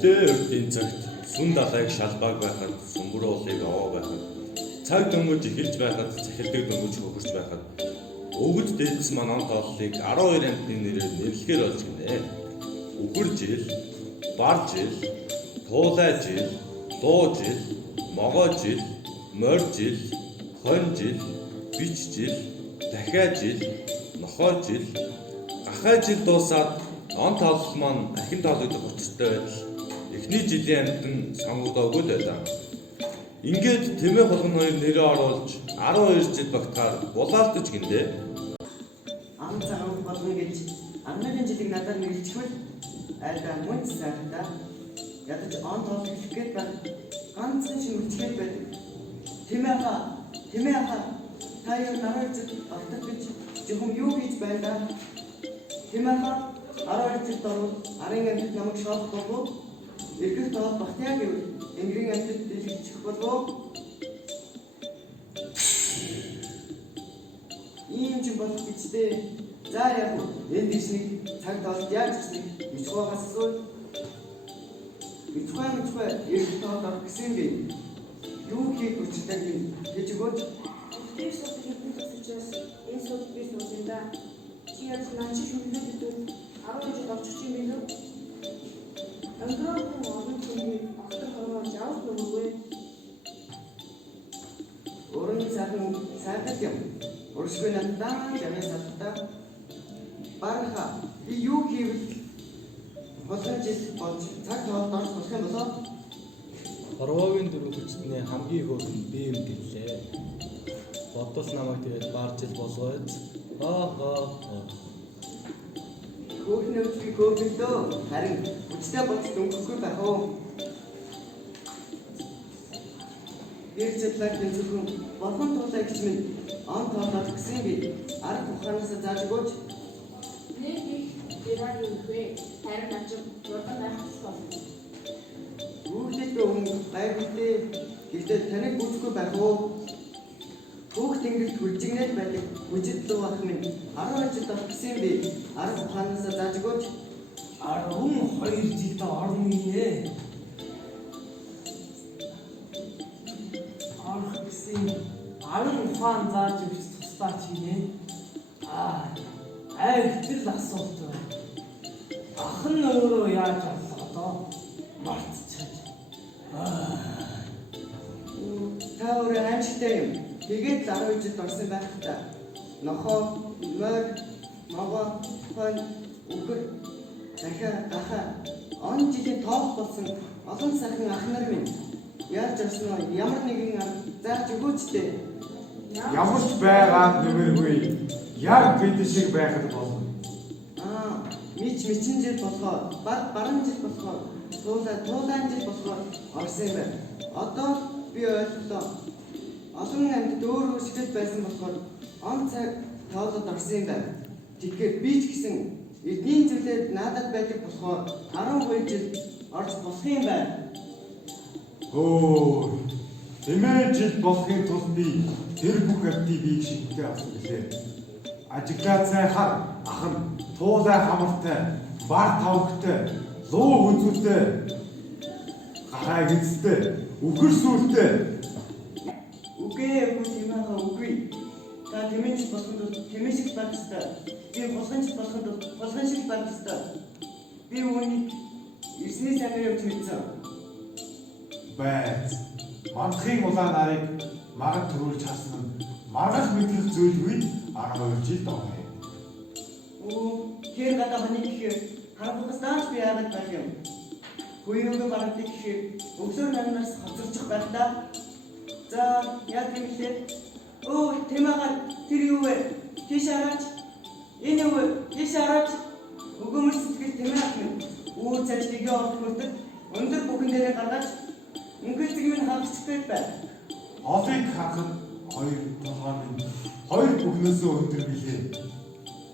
Эртээ өртийн цагт сүн далайг шалбааг байхад сүмбэр уулыг аваа байхад цаг дөнгөж эхэлж байхад цахилдаг дөнгөж хөхөрч байхад өвгөд дээдс маань он тооллыг 12 амтны нэрээр нэрлэхээр болж гинэ. Үхэр жил, бар жил, туулай жил, дуу жил, могоо жил, морь жил, хонь жил, бич жил, дахиа жил, нохой жил, гахай жил дуусаад он тоолол маань ахин тоологдох учиртай байтал эхний жилийн амтан сонгогдоогүй л байлаа. Ингээд тэмээ болгон хоёр нэрээ оруулж 12 жил багтахаар булаалтаж гиндэ. Ам цагаан болгоно гэж 11 жилиг надад нэрлэчихвэл айлда мөн сайхта ядаж он тоол хэлэх гээд байна. Ганцхан шимэгчгээд байдаг. Тэмээ хаа та юу нарыг автах гэж зөвхөн юу хийж байна? Тэмээ хаа 12 жил дорвол арын амьд намайг шоолохгүй эргэх тоол багтаа гэвэл энгэрийн амьд дэлгэчих болов. Ийм ч болох гэжтэй. За яг энэ дишнийг цаг тоолд яаж хийх мэдхүйгээс асуув. Мэдхүй эргэх тоолд орох гэсэн би юу хийх учиртай гэж өгөөч. Тэр сууд хэдэн төсөчөөс энэ сууд би суудында чи яаж начи шүмлээ гэдэг 12 жил орчих юм бэ лөө? Андроо олон хүмүүс автар хороо жаав нүггүй. Орон сайхан юм. Уршгүй надаа ямаа салтаа барха би юу хийвэл болсон жил болж цаг тоолд орох болох юм болоо. Хорвоогийн дөрөв хүчтний хамгийн их өрн би юм гэлээ. Бодвол намайг тэгээд баар жил болгоод Хөөхнөөч би хөөхөндөө харин хүчтэй болж дөнгөхгүй байх уу? Гэр зэтлэг зөвхөн болон тулаа гэж минь он тоолоод гисэн би арга ухаанаас зааж өгөөч. Нэг их дэрэг үгүй. Харин ачиг уран байх болно. Хүүхдэд өмнө байгуултээ гэхдээ таныг бүзгүй байх уу? Хүүхд ингэж хүлжигнээд байдаг үжид луу ах минь 12 жил болох гисэн би арга ухаанаас зааж өгөөч. 12 жилд орно гинэ. Арах гэсэн арга ухаан зааж өгч туслаач гинэ. Айхтэр асуулт байна. Ах нь өөрөө яаж болоо мартчихад. Та өөрөө аимшигтай юм. Тэгээд 12 жил орсон байх та. Нохоо, морь, могоо, хонь, үхэр, дахиа, гахаа он жилийн тоох болсон олон сайхан ах нар минь яаж орсноо ямар нэгэн зааж өгөөч дээ. Ямар ч байгаад нэмэргүй. Яг бид шиг байхад болно. Мичин жил болохоор, баруун жил болохоор, туулайн жил болохоор орсон юм байна. Одоо би ойлголоо. Олон амьд өөр шигэл байсан болохоор он цаг тоолод орсон юм байна. Тэгэхээр би ч гэсэн эдийн зүйлээр надад байдаг болохоор 12 жил орж болох юм байна. Тэмээ жил болохын тулд би тэр бүх актив бийг шигтэй авсан гэлээ. Ажиглаад сайхан ах нь туулай хамартай, бар тавхтай, луу хүнзүүтэй, гахай гизтэй, үхэр сүртэй. Үгүй. Та тэмээч болохын тулд тэмээч байх ёстой. Би болгон жил болохын тулд болгон шиг байх ёстой. Би үүнийг эрсний сайнаар явж мэдсэн. Байц. Мандахын улаан нарыг магад төрүүлж харсан нь маргах мэдлэг зүйлгүй 12 жил доо. Тэр гадаа ханий гэхээр харахаас дааж би яагаад байх юм? Хүйеөгөө барагддаг гэхээр өглөө нараас хоцорчих байх та. За яа гэмлээ? Тэмээгээр тэр юу вэ? Тийш хараач. Энэ юу вэ? Тийш хараач. Өгөөмөр сэтгэл тэмээ ах минь. Өөр цаашдыгээ орох мөрдөд өндөр бүхэн дээрээ гаргаж өнгөцөг минь хавчдаг бай. Олыг хахад хоёр толгой минь хоёр бүхнөөсөө өндөр билээ.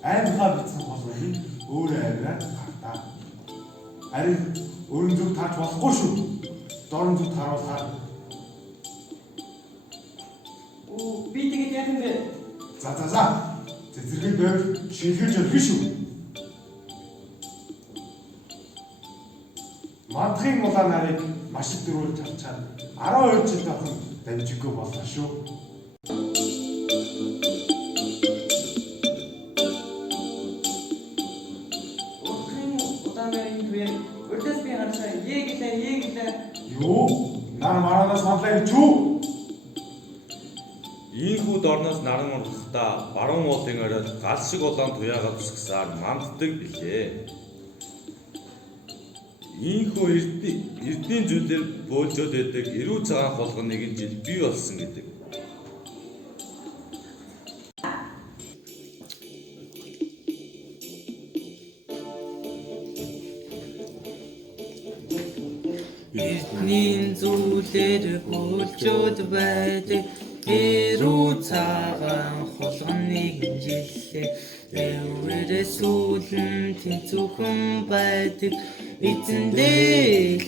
Аймхаа бицэн болгоны өөр аймаар гартаа. Харин өрн зүг тарж болохгүй шүү. Дорн зүг таруулахаар. Би тэгээд яах юм бэ? За. Цэцэрлэг байвал шилгэж явах шүү. Мандахын улаан нарыг маш их дөрвөлж авчаад 12 жил дахин дамжиггүй болно шүү. Улаан нарын түвээ урдаас би харсаа ээглээ. Юу? Нар маранаас саналаа гэж юу? Ийхүүд орноос наран урахтаа баруун уулын оройд гал шиг улаан туяагаа тусгасаар манддаг билээ. Ийхүү эрдний зүйлээр бөөлжөд байдаг эрүү цагаан холгон нэгэн жил бий болсон гэдэг. Эрдний зүйлээр бөөлжөд байдаг эрүү цагаан холгон нэгэн жилээ эвэрээс үүлэн тэнцүүхэн байдаг эзэндээ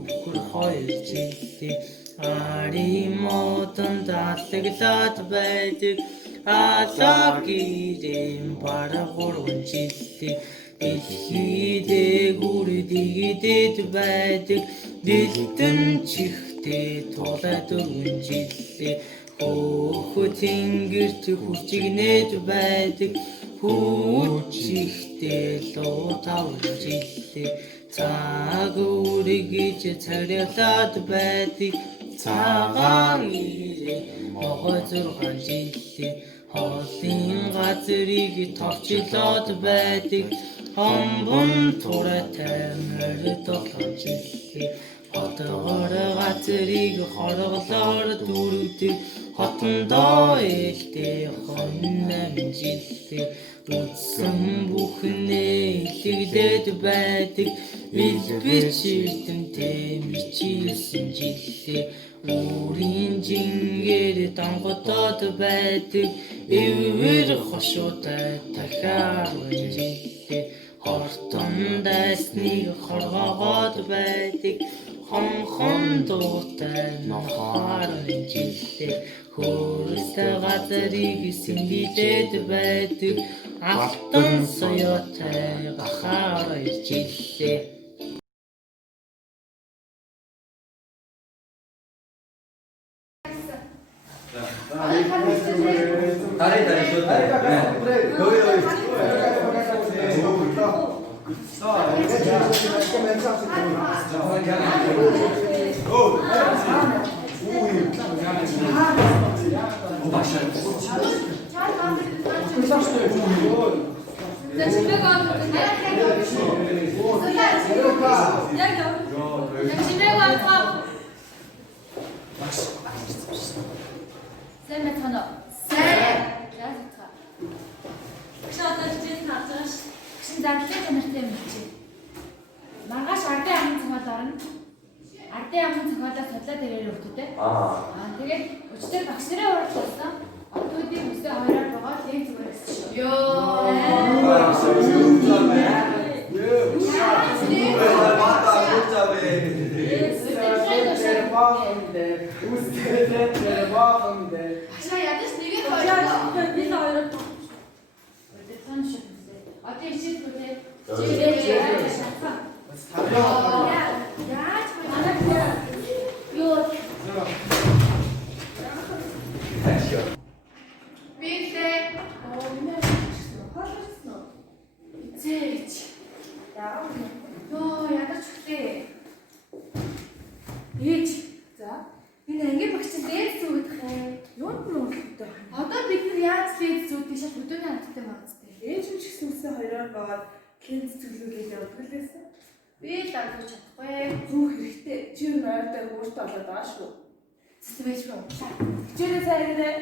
өхөр 2 жилээ ари модон даалглаад байдаг алагирийн бараг 3 жилээ дэлхийдээ гүрдийгэдэд байдаг дэлтэн чихтэй тулаад 4 жилээ Хөхө тэнгэрт хүчигнээд байдаг хүчигтэй луу 5 жилээ цаг үргэж цаглаад байдаг цагаан ирээ могой 6 жилээ хоолын газрыг товчлоод байдаг хомбон тураатай морь 7 жилээ хотгоор газрыг хорголоор дүрдэг хотондоо ээлтэй 8 жилээ үдсэн бүхнээ илэглээд байдаг илбич эрдэмтэй мичилсэн жилээ үрийн жингээр данготоод байдаг эвэр хошуутай дахиад жилээ хортон дайсныг хоргоогоод байдаг хон дуутай нохоор жилээ хөрөстэй газрыг сэмбилээд байдаг алтан соёотой гахаар жилээ 다리 좋다. 여기. Сайн байна уу? Сайн. Яаж байна? Шатаж жин хатаж. Шин зарлаа танартай юм чи. Маргааш ардын амын цогоод орно. Ардын амын цогоодоо судлаад ирээр өгтөтэй. Тэгээд өчтөр багш нарын уралд болсон. Отуудын үсээ хоёроор байгаа тийм зүгээрс шүү. Йоо. Ашаа ядаж нэгээр хоёр. Би хоёроор өдөртөн шиг. Одоо ичээд үгүй. Яаж Юу. Бэлээ. Минь хаалцсан уу? Зээч. Яа. Нөө ядаж хүлээ. Ээж. За. Энэ анги багчсан дээд зүгдэх юм. Юунд нь уултай. Одоо бид нар яаж дээд зүгдэх шат хөдөөний хамттай маацтай. Ээж нь ч гэсэн үсээ хоёроор байгаа клиент цэглүүлээд явдаг лээсэн. Би дадлаж чадахгүй. Зүү хэрэгтэй. Чи юу нойртой хөөртэй болоод байгаа шүү. Системэж рүү. Хичээлээ сайн ирээ.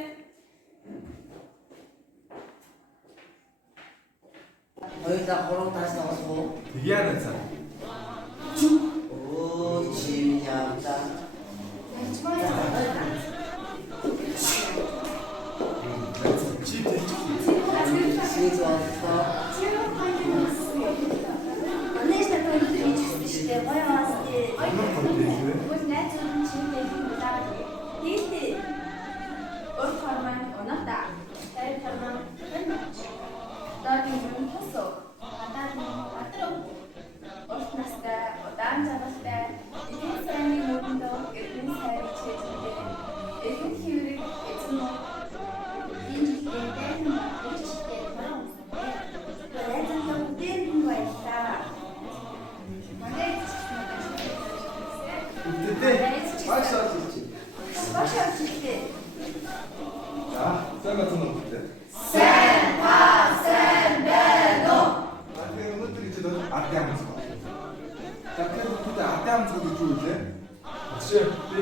Хоёулаа 3 таас тоглох. Яа цаа. Оо чи яавта. Удаан настай удаан заваас багш орж ирж байна. Багш орж ирлээ. За, сайн байна уу гэдэг. Сайн байна уу? Тэгэхээр өнөөдөр ижил бол ардын амц байна. За, тэгэхээр өнөөдөр ардын амц гэж юу вэ? Жишээ би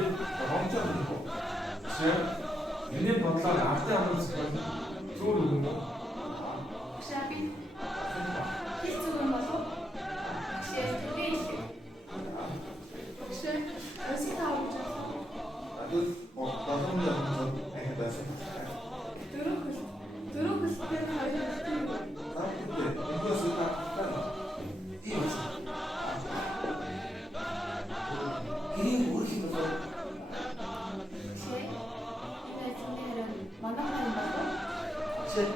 хомцоо гэдэг. Жишээ миний бодлоор ардын амц бол зүүр өгөн үү? Шаби. Хис зүгэн болов? Шээ би. Шээ өсөж авч. Адус долоон дахин ахад байсан. Дөрөв хөстэй хоёр хөстэй. За, тэгээд энэ зүйл ийм гэрийн үрх юм болоо. Шээ. Энэ зөвхөн манай юм болов? Шээ.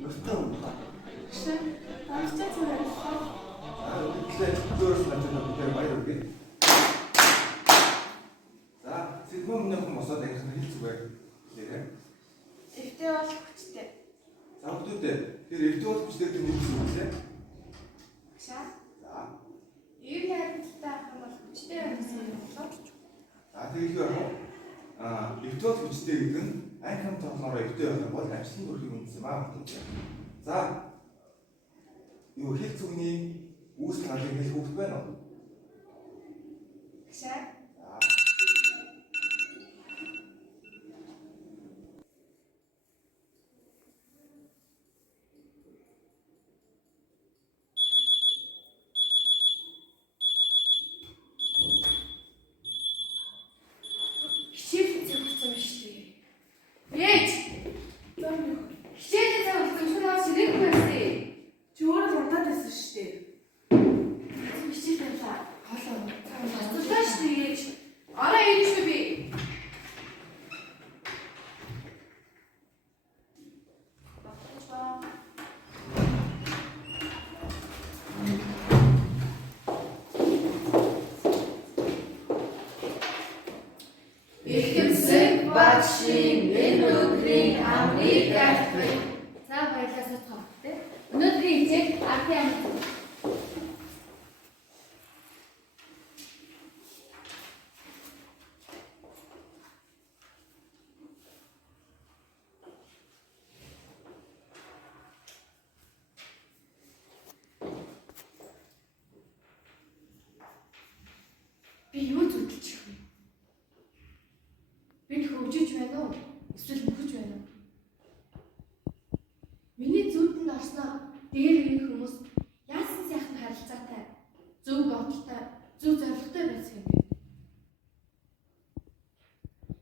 Нүртэн юм ба. Шээ. Амстай зүгээр. Тэгэхээр зөөрс надад тэр баяр үргээ. За, сэдвэн өмнөх хүмүүсд яг хэл зүгээр. Хэлээ. Эвтэй бол хүчтэй. За, хүмүүдээ тэр эрдэнэ бол хүчтэй гэдэг нь юу вэ? Шаа. За. Ийм хайртай ах юм бол хүчтэй юм гэсэн юм болов? За, тэгэхээр эрдэнэ бол хүчтэй гэдэг нь анх хам тоглоороо эрдэнэ байх юм бол ажлын төрхийн үндэс юм аа. За. Юу хэл зүгний үүсэл галыг хэлэх хөвт байна уу? Шаа. Хичээл зөвхөн шүү дээ. Ээж. Хичээл зөвхөн шунаа сэрэг байсан. Чи өөрөө урдаад байсан шүү дээ. Хичээл тавьлаа. Хоолоо. Тулаа шүү дээ ээж. Араа ээж би. Ихэмсэг багшийн энэ өдрийн амрыг айлтгая. За баярлалаа сутгах тий. Өнөөдрийн хичээл ардын амт. Би юу зүтэлчих вэ? Бид хөгжиж байна уу? Эсвэл мөхөж байна уу? Миний зүудэнд орсноо дээр ирэх хүмүүс яасан сайхан харилцаатай, зөв бодолтой, зөв зорилготой байсан юм бэ?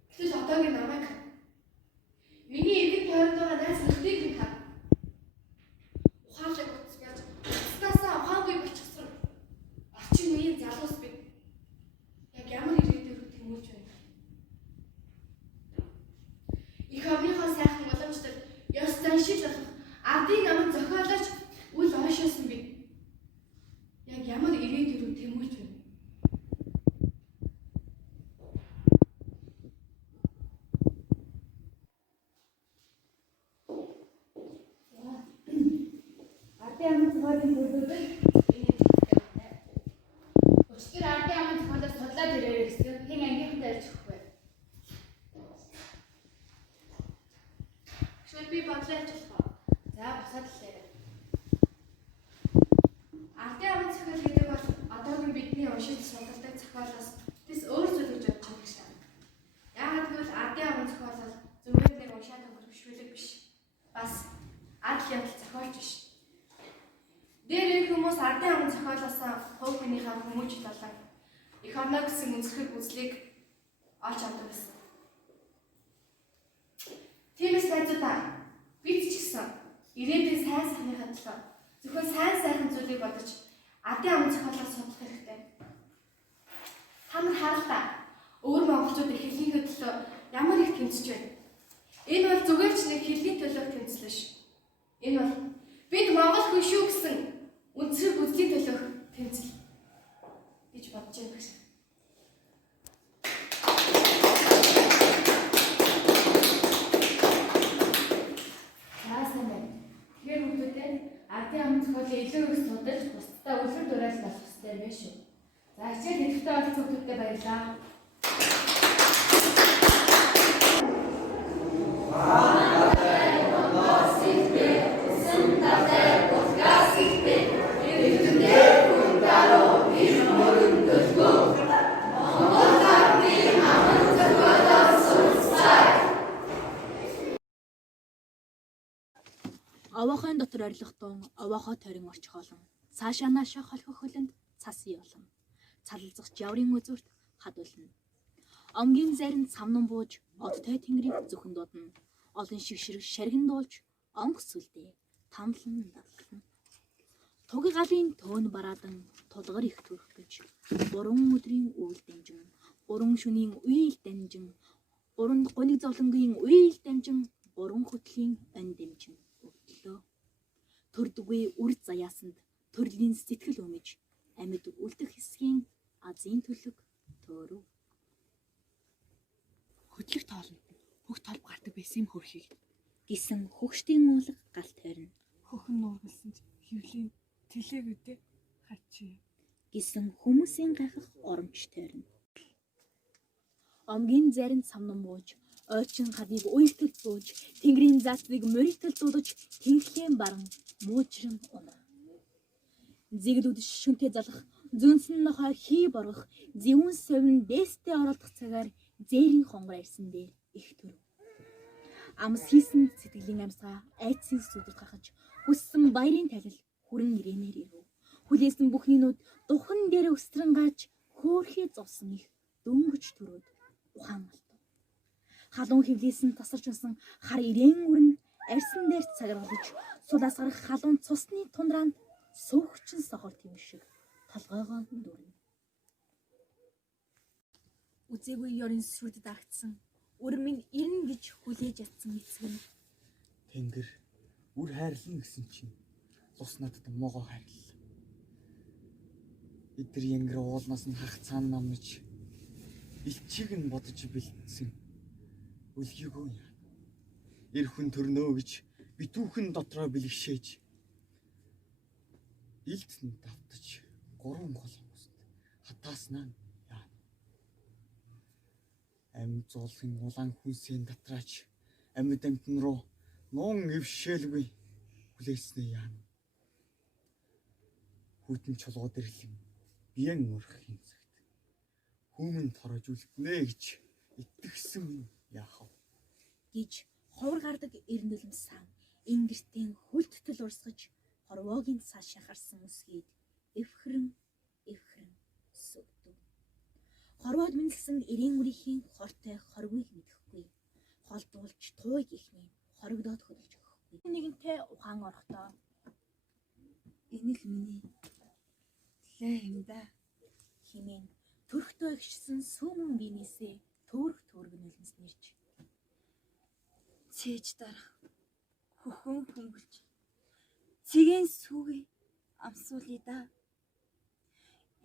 Гэтэл одоогийн намайг миний иргэн тойронд байгаа найз нөхдийг нь хаа. Ухаалаг утасгаж, утаснасаа ухаангүй болчихсон. Очин үеийн залуус бид яг ямар ирээдүйд тэмүүлж байна? Их амныхаа сайхан боломжтой ёс заншил болох ардын намд зохиолооч үл ойшоосон бид яг ямар ирээдүйд тэмүүлж байна? Ардын намд зохиолын төлөвлөлт өчтөр ардын намд зохиолоор судлаад ирээрэй гэсэн хэн ангийнхантай ярьж өгөх вэ? Шууд би бодлоо ажиллах. За босоод л яриа. Ардын намд зохиол гэдэг бол одоогийн бидний уншиж судалдаг зохиолоос тэс өөр зүйл гэж бодож байгаа шээ. Яагаад гэвэл ардын намд зохиол бол зүгээр нэг уншаад өнгөрөшүүлэг биш. Бас адал явдал зохиолч биш. Дээр их хүмүүс ардын намд зохиолоос хувь хүнийхээ хүмүүжил болон их орноо гэсэн үндэслэх үзлийг олж авдаг гэсэн. Тиймээс найзуудаа бид ч гэсэн ирээдүйн сайн сайхныхаа төлөө зөвхөн сайн сайхан зүйлийг бодож ардын намд зохиолоос судлах хэрэгтэй. Та нар харалтаа өөр монголчууд хэлхийнхээ төлөө ямар их тэмцэж байна. Энэ бол зүгээр ч нэг хэлний төлөө тэмцэл биш. Энэ бол бид монгол хүн шүү гэсэн үндэслэх үзлийн төлөө тэмцэл гэж бодож байна гэсэн. Заасан байна. Тэгэхээр хүмүүстэй ардын намд зохиолын илүү их судалж бусдаа үлгэр дуурайл болох хэрэгтэй юм шүү. За хичээл хэлэхдээ оролцсон хүмүүстээ баярлалаа. Овоохын дотор орилготон овоохоо тойрон орчих олон. Цаашаа наашаа холхох хөлөнд цас явуулна. Цалалзах жаврын үзүүрт хадуулна. Омгийн зарим самнан бууж одтой тэнгэрийг зөвхөн дуудана. Олон шигшрэг шаргин дуулж онх сүлдээ тамлан дадлана. Туги галын төөн бараадан тулгар их төрөх гэж 3 өдрийн үйл дамжин, 3 шөнийн үйл дамжин, 3 гоник зовлонгийн үйл дамжин, 3 хөтлийн өн дамжин өглөө. Төрдөггүй үр заяасанд төрлийн сэтгэл өмж амьд үлдэх хэсгийн азийн төлөг төөрөв. Хөдлөх тоолонд хөх толб гардаг байсан юм хөрхийг гисэн хөгшдийн уулга гал тойрно. Хөхн нуургалсан ч хөвлийн тэлээгүүдээ хачи. Гисэн хүмүүсийн гайхах оромж тойрно. Омгийн зарим самнан бууж, ойчин хадыг уйлтал бууж, тэнгэрийн засныг моритал дуудаж, тэнхлэн баран муужран унаа. Зэглүүд шүнтэй залах, зүнсэн нохой хий боргох, зэвүүн совин дээстэй оролдох цагаар зээрийн хонгор арьсан дээр их төрөв. Амс хийсэн сэтгэлийн амьсгаа айцын сүдэр гахаж, хүссэн баярын талил хүрэн ирээнээр ирв. Хүлээсэн бүхний нүд духан дээр өстрэн гаж, хөөрхий зовсон их дөнгөж төрөөд ухаан алдав. Халуун хөвлөөсөн тасарч унсан хар ирээн үрэн арьсан дээр цагаргалж, сулаас гарах халуун цусны тундраанд сөөгчин сохорт юм шиг толгойгоо дүүрнэ. Үзээгүй ёрын сүрд дарагдсан үр минь ирнэ гэж хүлээж ятсан эцэг нь. Тэнгэр үр хайрлан гэсэн чинь лус надад могоо хайрлаа. Эдэр янгэр уулнаас нь хах цаана намнаж элчиг нь бодож бэлдсэн үлгийгөө яа. Эр хүн төрнөө гэж битүүхэн дотроо бэлгшээж илт нь давтаж 3 гол хүмүүст хатааснаа яа. Амьд зуулгын улаан хүнсийн дотраач амьд амтэн руу нуун эвшээлгүй хүлээснээ яа. Хүйтэн чулуу дэрлэн биен өрхийн цагт хүмүн торож үлднэ гэж итгэсэн яахав гэж ховор гардаг эрнэлэм сан ингэртэн хүлтгэл урсгаж хорвоогийн цааш шахарсан үсгээд эвхрэн сүгдэв. Хорвоод мэндэлсэн ирээн үрийн хортой хорвыг мэдэхгүй. Холдуулж тууг ихний хоригдоод хөлж өгөхгүй. Нэгэнтэй ухаан орохдоо энэ л миний лээ юм да химэн төрхтөө ихшсэн сүмэн бинээсээ төөргөнөлмс нэрж цээж дарах хөхөн хөнгөлж цэгийн сүгээ амсуулъя да.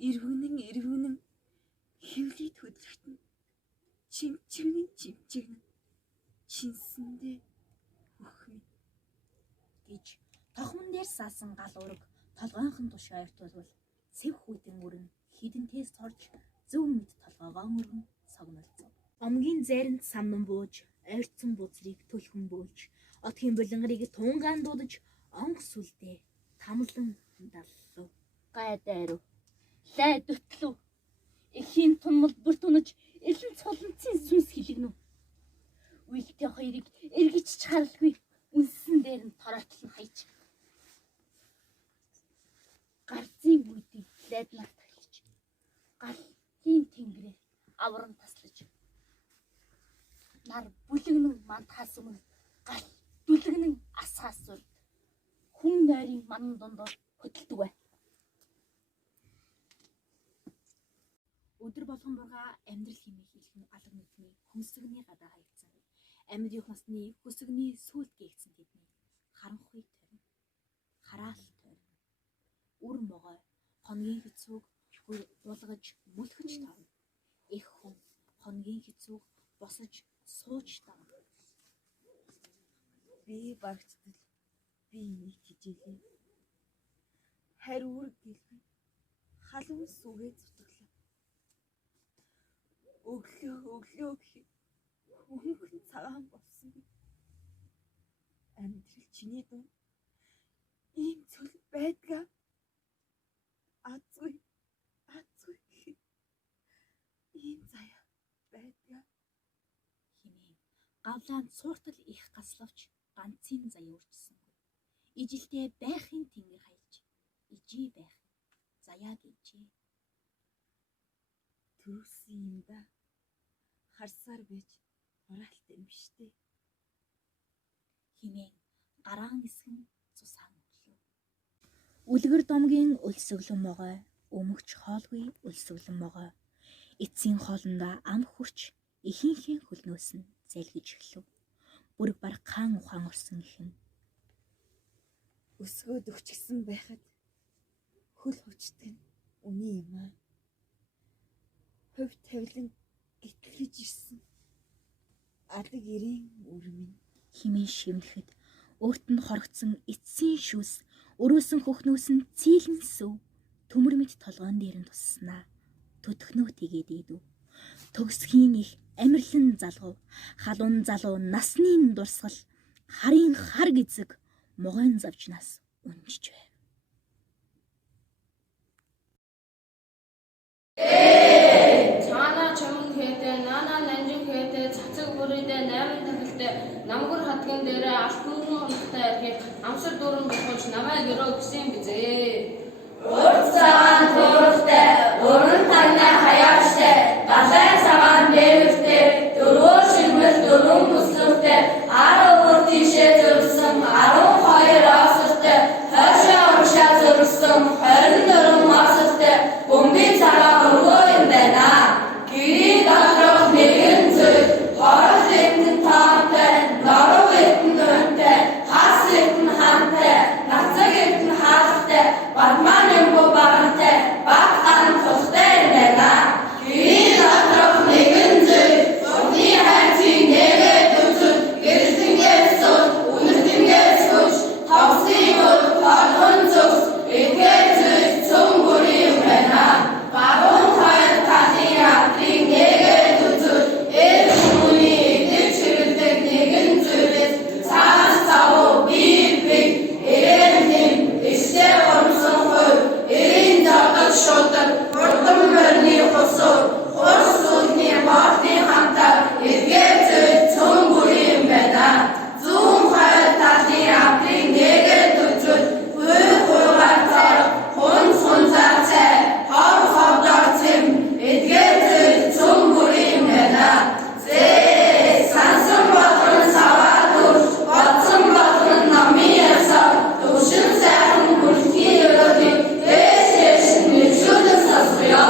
Ирвэнэн хөвлөд хөдлөхтэн чимчигнэн чинсэндээ хөхмэ гэж тохмон дээр саасан гал ураг толгойнхон тушаа артуулвал цэв хүйтэн өрн хідэнтэй сорж зөв мэд толгоогоо өргөн согнолцов. Омгийн зайранд самнан бууж, ойрцсон бузрыг төлхөн бөөлж, отхийн булангарыг туунгаан дуудаж, онх сүлдээ тамлан даллав. Гайдайруу, лай дутлуу, эхийн тунмал бүрт унаж, элэн цолонцын сүнс хилэгнв. Үйлдээ хоёрыг эргэж чаралгүй, үнсэн дээр нь тороотлон хайж. Гарцын бүдийг лайднаар тахилж, галын тэнгэрээр аврам таслаж. Нар бүлэгнэн мантахаас өмнө гал дүлэгнэн асхаас урд хүн нойрын манан дундор хөдөлдөг бай. Өдөр болгон бургаа амьдрал хэмээх хэлхэн алга нүдний хөмсгний гадаа хаягдсан. Амьд юх насны хөсгний сүлд гээгцэн тэдний харанхуй тойрно. Хараал тойрно. Үр могой хоногийн хэцүүг булгаж мүлхэж тавна. Их хүн хоногийн хэцүүг босож сууж тавна. Би багцдал би нэг тижээлээ. Хариур гэлгүй халуун сүгээ зүтгэлээ. өглөө гэхэд хөнгөн цагаан болсон. Амьдрал чиний дунд ийм цөл байдгаа азгүй гэхэд ийм заяа байдгаа хинээ гавлаанд сууртал их гаславч ганцын заяа үржсэнгүй. Ижилтэй байхын тэнгэр хайлж ижи байх заяа гэжээ. Төрөсөн юм да. Харсаар байж хураалтай юм штэ. Хинээ гараан эсхэн цусаан өглөө. Үлгэр домгийн өлсөглөн могой, өмөгч хоолгүй өлсөглөн могой. Эцсийн хоолндоо ам хурч ихийнхээ хөлнөөс нь зэлгэж эхлэв. Бүрэг бараг хаан ухаан орсон ихэн. Өсгөөд өгчгсэн байхад хөл хувцдаг нь үний юм аа. Хөв тавилан гэтлэж ирсэн. Алаг ирийн үрмэн химэн шимлэхэд өөрт нь хорогдсон эцсийн шүс өрөөсөн хөхнөөс нь цэйлэн сөв төмөр мэд толгоон дээр нь тусснаа. Төтгнөө тэгээд идэв. Төгсхийн их амирлан залгав. Халуун залуу насны дурсгал харын хар гизэг могойн завчнаас унжиж байв. Цаана чамн хээтэй, наана нанжин хээтэй, цацаг бүрийдээ 8 тахилтай, намгар хатган дээрээ алтан унахтай ирэхэд амсар дүүрэн бохолж намайг өрөө гисэн бизээ. Урт цагаан туурахтай, өрн тагнаа хаяаштай, галай цагаан дээвэртэй, дөрвөр шигмэл дөрвөн бүслүүртэй, 10 урт тийшээ зөрсөн, 12 осортой, хойшоо уршаа зөрсөн, 24 осортой, бөмбөг цагаан өргөө юм байна. Гэрийн доторх нэгэн зүйл, хорох эдэн таамтай, норов эдэн үнтэй, хас эдэн хамтай, нацаг эдэн хаалтай, бадман эмбо багантай, бат хан тултай юм байна. Гэрийн доторх нэгэн зүйл, зурны хайцын нэгээд үзэл, гэрэлтэнгээс зул, үнэртэнгээс хүч, товсын өр, толгон зүгс, эдгээр зүйл цөм бүрийн юм байна. Багун хоёр талын ядрыг нэгээд үзвэл эр хүмүүний эдгээр чиглдэг нэгэн зүйлээс цаас завуу бий эрен хэм эстэй гормсон хувь эрийн завдаг шуудаг хурдан морины хусуур хурс сүлний хоолны хамтар эдгээр зүйл цөм бүрийн юм байна. Зүүн хоёр талын ядрыг нэгээд үзвэл хуйгаар цорох хунц хунцаар цай хор ховдоор цэм эдгээр зүйл цөм бүрийн юм байна. Сансан болгон саваа дүрж бодсон болгон номын ясаа төвшин сайхан бүртгийн өрөөдийг дээш нь нэршүүлэн сонсгоё.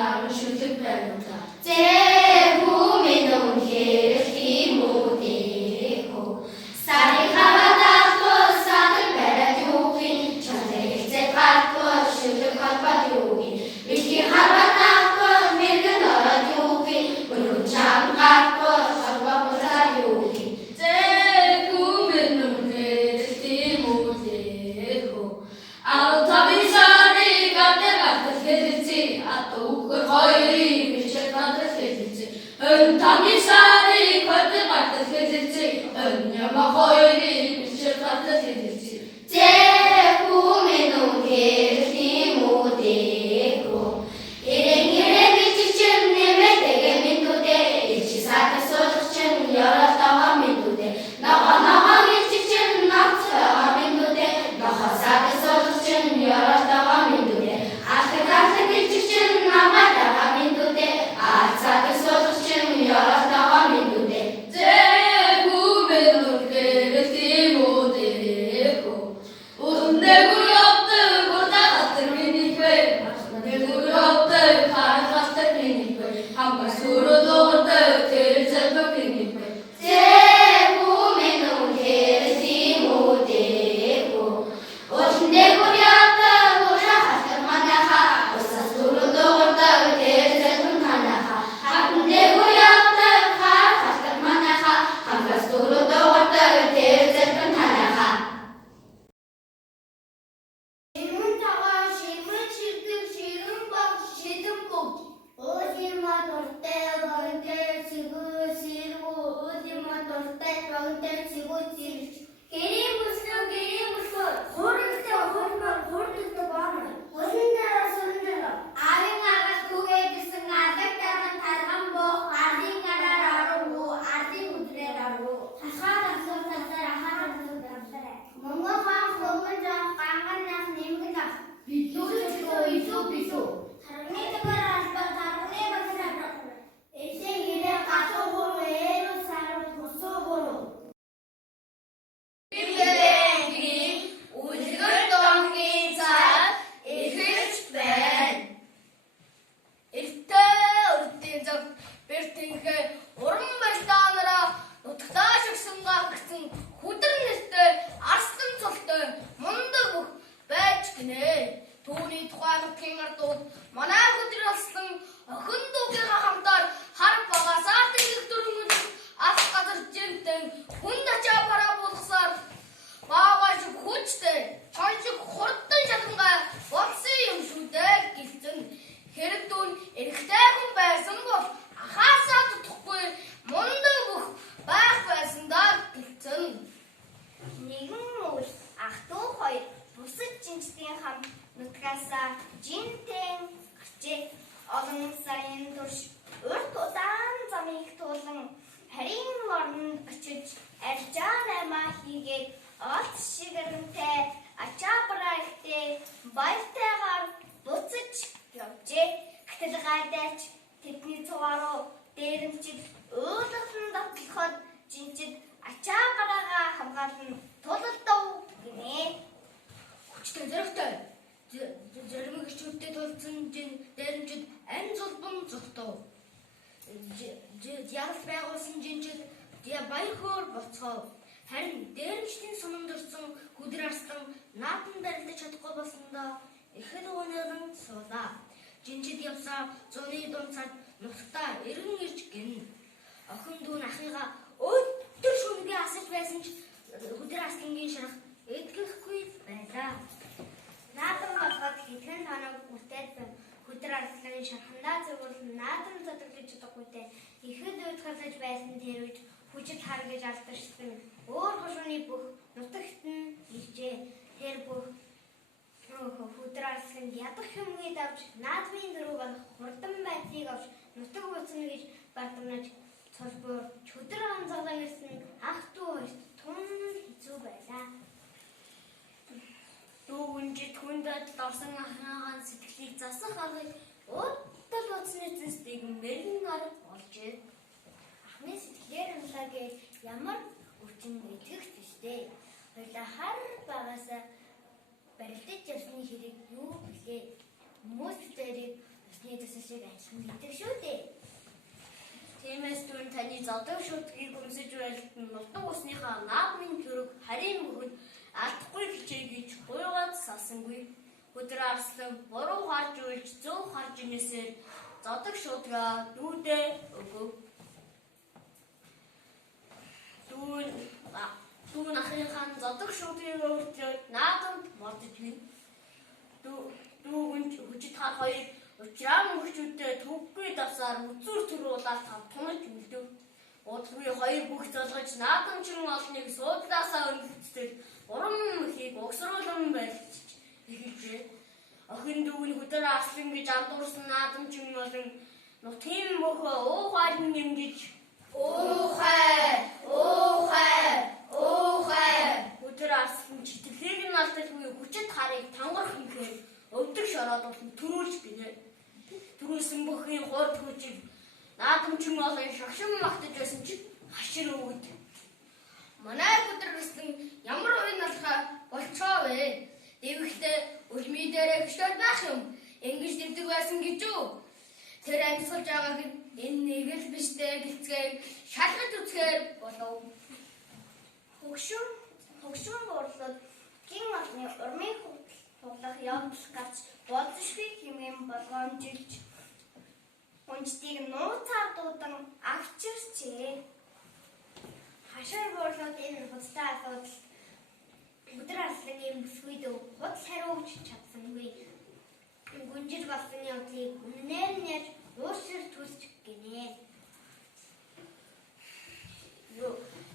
나는 슈트배우다 제 봄에 너무 길이 못이고 쌀이 가라다고 쌀을 배려주기 전에 이제 받고 슈트 받아주기 미끼 하라다고 밀고 널어주기 물론 장 갖고 잡아 보자주기 제 봄에 너무 길이 못이고 아우타비 쌀이 가때 해지지 아또 거의 미칠 가때 해지지 은타비 쌀이 가때 해지지 은여마 거의 미칠 가때 해지지 제 꿈에 농기를 못이고 이랭이랭 미치춘 님의 되게 민도대 일치사대 소주춘 열었다와 민도대 나가 미치춘 낙서와 민도대 나가 사대 소주춘 열었다와 민도대 아트가트 미치춘 나가다가 민도대 아사대 소주춘 열었다와 민도대 제 꿈에 농기를 못이고 운대구리 없드 고다 같은 미니페 운대구리 없드 가라 같은 미니페 한번 수로도 없드 들제도 미니페 제 꿈에 농기를 못이고 운대구리 없드 고다 같은 마나하 오사 수로도 없드 들제도 하나하 한대구리 없드 가라 같은 마나하 한번 수로도 없드 들제도 하나하 질문자가 질문 칠등 질문방 질등보기 어디만 돌때 번때 치고 치고 어디만 돌때 번때 치고 치고 길이 무슨 고를 때 고르면 고를 때 많아 손대라 손대라 아링아가 두개 비승 아득다는 다람보 아링아라라고 아딩우드레라고 하사라서 사사라 하라서 남사래 뭔가 뭔가 강간나서 님그다 비수 다른이 특별한 다른이 박사라 일생일에 가서보로 애로 살로 도서보로 비행기 오직을 넘긴 자 이글스벤 일대 өртөнзөг бертинхэ уран барьтаанараа нутгтаашиг сунгаа гэсэн хүдэр нэртэй арслан цолтой мундаг бүх байж гинэ. Түүний тухай нутгийн ардууд манай хүдэр алсан охин дүүгийнхаа хамтаар хар багасаар тэнгих дөрөнгөнд алс газар жимтэн хүнд ачаа параа болгосоор баагааш хүчтэй чончиг хурдан шалангай болсон юм шүү дээ гэлцэн хэрэг дүүн эрэгтэй хүн байсан бол ахаасаа тутахгүй мундаг бүх байх байсан даа гэлцэн нэгэн мөр ах トゥ хоёр бусад жинчдийн хам нутгаасаа жинтэн гарчээ олон сарын турш урт удаан замыг туулан харин орнд очиж арчаа наймаа хийгээд олт шигэрэнтэй ачаа бараахтэй баяртайгаар буцаж явжээ. Гэтэл гайдаач тэдний цугааруу дээрэмчид уулгасан давтлахад жинчид ачаа бараагаа хамгаалан тулалдав гинэ. Хүчтэй зэрэгтэй зэрэг хичүүдтэй тулцсан дээрэмчид ань зулбан зүгтв. Ял байгуулсан жинчид баяр хөөр болцгоо. Харин дээрэмчдийн сумандурсан хүдэр арслан наатан дарилдаж чадахгүй болсондоо ихэд уунаран суулаа. Жинчид явсаа зуны дунд нутгтаа эргэн ирж гин. Охин дүүн ахыгаа өдөр шүнгээ асаж байсан ч хүдэр арслангийн шарах эдгэхгүй байлаа. Наатан болоход хэдхэн хоног үртээд хүдэр арслангийн шархандаа зөвлөн наатан зодоглож чадахгүйтэй ихэд уйдгалж байсан тэр үед хүчит хар гэж алдаршсан өөр хошууны бүх нутагт нь иржээ. Тэр бүх хүдэр арслан ядах юмыг давж наадмын дөрөв болох хурдан байдлыг авч нутаг буцна гэж бардамнаж цолбоор чөдөр анзаглан ирсэн ах トゥ хоёрт тун хэцүү байлаа. Дүүгүнжид хүндэд давсан ахнаагаан сэтгэлийг засах аргыг өдөл буцны эцэстийг мэрэгэн арга олжээ. Ахны сэтгэлээр амлаагээ ямар өвчин итгэх төстэй. Хоёлаа хар багасаа барилдаж явсны хэрэг юу блэ? Хүмүүс тэрийг Усны төсөлийг ажил мэддэг шүү дээ. Тиймээс түн таны зодог шүтгийг өмсөж байлт нь нутаг усныхаа наадмын төрөг харийн мөрөнд алдахгүй хичээгээд буйгаад салсангүй. Өдөр арслан буруу харж үйлж зөв харж инээсээр зодог шуудгаа дүүдээ өгөв. Дүүн ахынхаа зодог шуудгийг өөрчлөөд наадамд мордож байна. Дүүн хүчит хар хоёр учраа мөхчүүдтэй төггүй давсаар үзүр төрүүлээд тунаж үлдэв. Удалгүй хоёр бүх залгаж наадамчин олныг суудлаасаа өнөлцөд урам мөхийг угсруулан байлж эхэлжээ. Охин дүүн хөдөр арслан гэж андуурсан наадамчин болон нутгийн мөхөө уухай нэмгэж уухай хөдөр арслан читгэхийг нь алдалгүй хүчит харыг тангар хинхээр өвдөг шороод болон төрүүлж гинэ. Төрүүлсэн бүхний хурд хүчийг наадамчин болон шагшин магтаж байсан чи хашир өвд. Манай хөдөр арслан ямар уян алхаа болцоо вэ? Дэвхтэй үлми дээрээ хөшөөд байх юм. Ингэж дэвдэг байсан гэж үү? Тэр амьсгалж байгааг энэ нэг л биштэй гэлцгээд шалгаж үзэхээр болов. Хөгшин буурлууд гин олны урмын хуглах явдал гарч болзошгүй хэмээн болгоомжилж хүнчдийг нууцаар дуудан авчирчээ. Хашир буурлууд энэ худалдаа асуудал өдөр арслангийн бүсгүйд худал хариу өгч чадсангүй. Гүнжил болсон явдлыг үнээр нэр уушир түлж гинэ.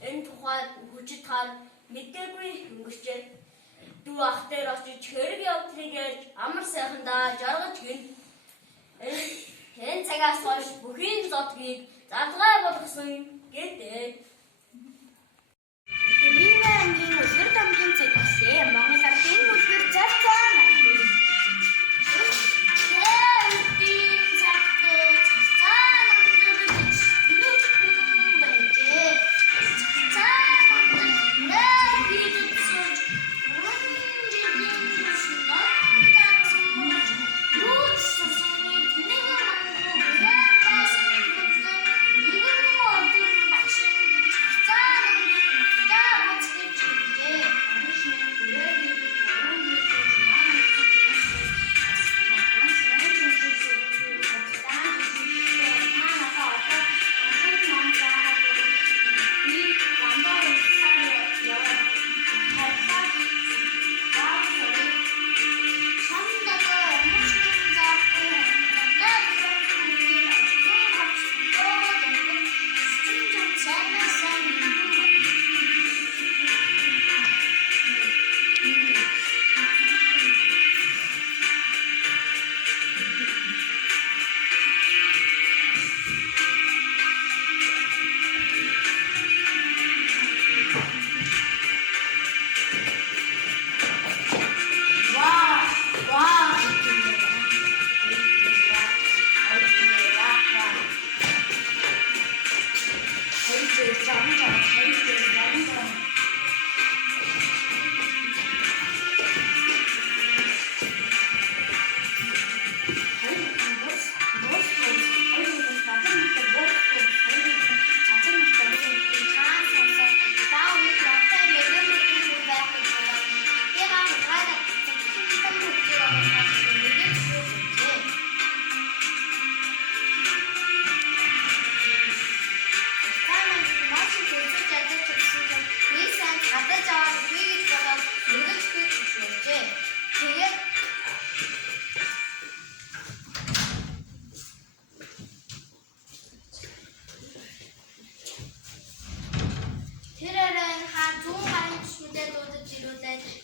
Энэ тухайд хүчит хар мэдээгүй өнгөрчээ. Дүү ах дээр очиж хэрэг явдлыг ярьж амар сайхандаа жаргаж гин. Энэ цагаас хойш бүхий зодгийг задгай болгосон гэдэг. Миний ангийн үлгэр дамжин цагсээ Монгол ардын үлгэр цаацаа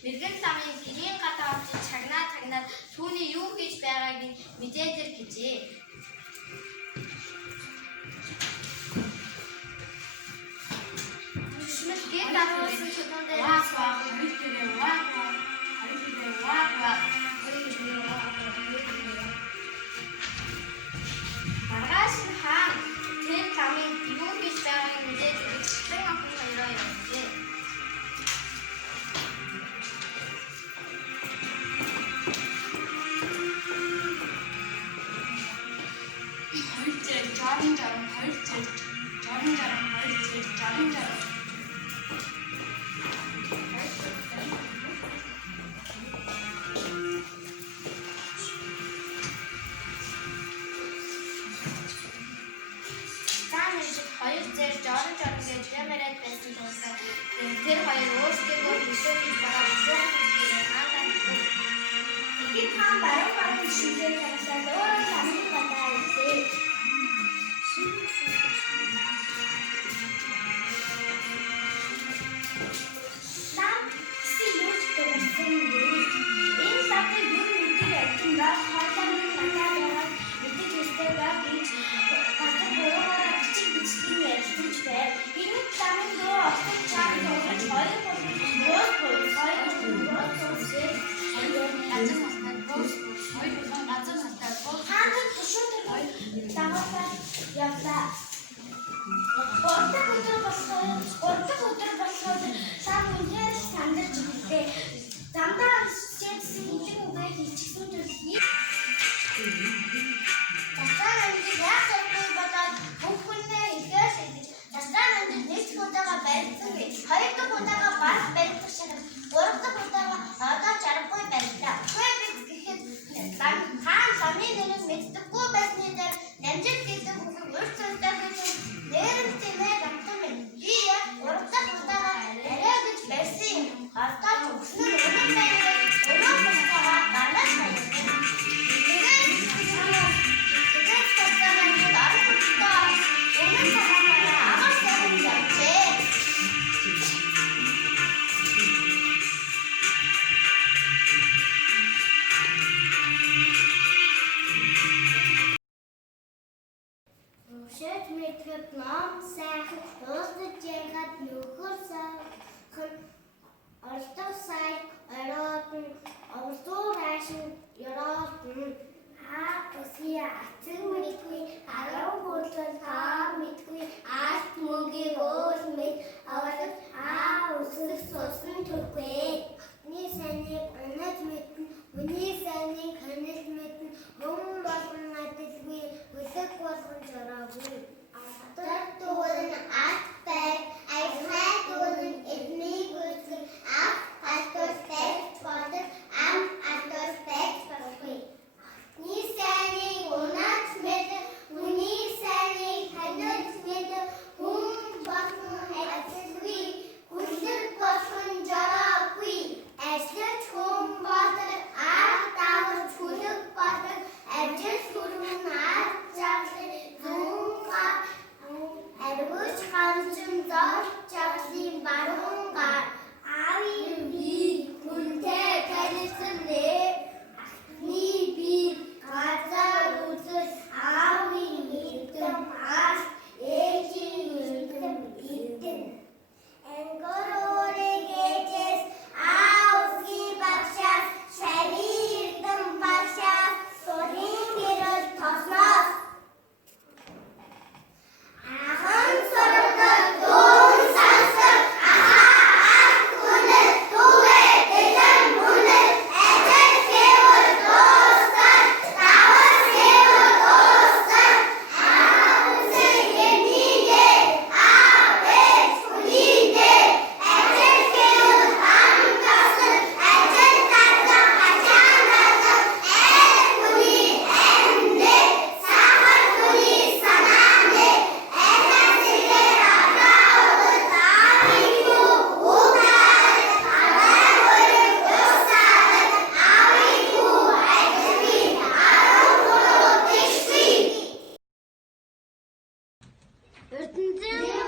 Мэргэн ламын гэрийн гадаа очиж цагнаад түүний юу хийж байгааг нь мэдээдэр гэжээ. Шмэлгээ давуулсан чулуун дээр маргааш нь хаан тэр ламын юу хийж байгааг нь мэдээдэр гэжээ. Охин хоёроо явжээ. Хоёр зэр жорон гэж ямарад байсан тусаа тэр хоёр өөрсдөө өсөж байгаа бүхэн хаана их хаан баруун шилжээ тавьсан өөрөө хамгийн гадаа ирсэн. Нам сиюрт төгсөн юм. Энэ сатыг юу гэдэг юм бэ? Хаалганы гадаа мэдээж өстэй гэж хатагаараа бичиг бичгийн ярьж байна. Энэ тамиг дөө авах чаг төгсөж хоёр хаант төшөөд дагуулаа явлаа. Ордог өдөр болохоор сар үнээр сандарч ирдээ. Замдаа шийдсэн хилэг үгээ хийчихсэн төлөй. Тасаа амжиг яг зөвхөн болоод бүхнээ ихээс идэж. Тасаа амжиг нэг удаага барьсан гэж. Хоёр дахь удаага баг барьсан шиг. Гурав дахь удаага одоо чаргагүй барьлаа. Гэхдээ гэхэд хаан ламын нэрийг мэддэггүй байсны дээр намжиг гэдэг бүхэн урьд цагдаа гэж нэрнтэй гамтан байна. Би яг гурав дахь удаага арай гэж барьсан юм. Одоо зөвхөн өнөө байраа өнөө удаага гаргаж байна. Шэт мэтгэд ном сайхан дуустаж ягаад нөхөр сайхан ордог сай ороод овсоо рашин яроод Үсгий ацэг мэдгүй арав хөдлөл таа мэдгүй арт мөнгөийг өөр мэд аваад үсэх сусан төргүй. Хүний сайныг онож мэднэ, хүний сайныг ханилж мэднэ, хүн болгон адилгүй, үсэг болгон жороогүй. Атар дүүрэн ат бай, айхай дүүрэн эднийг үсгэн, ат атор байт бодог, ам атор байт бодохгүй. Хүний сайныг унаж мэдэн, хүний сайныг ханилж мэдэн, хүн болгон адилгүй, үсэг болгон жороогүй. Ажлч хүн болдог, арт давж хүлэг болдог, ажил хүрмэн арт жавлын зүүнга, арвч хамчин зорч жавлын баруунгаар, аавын би хүнтэй танилцсан нэ, ахны би газар үзэл, аавын эрдэм арт, ээжийн эрдэм эрдэн. Энгөрөөрэгээс Үсгийн багшаас шарийн эрдэм багшаас сурын гэрэл тосноос ахан сургал дүүн сансар ахаа хүнэл дүүгээ дэлэн мүнэл ажил хэвэр дуустал давас хэвэр дуустал үсэг эмнийгээ ээж хүнийгээ ажил хэвэр хамтасан ажил татсан хачаанасан хүний амьд сахар хүний санаанд эсэсгээр атаавал аавингүү уутаад аваагүйг тусаад аавингүү ажгүй арав гурав тишгүй. Эрдэнэзэн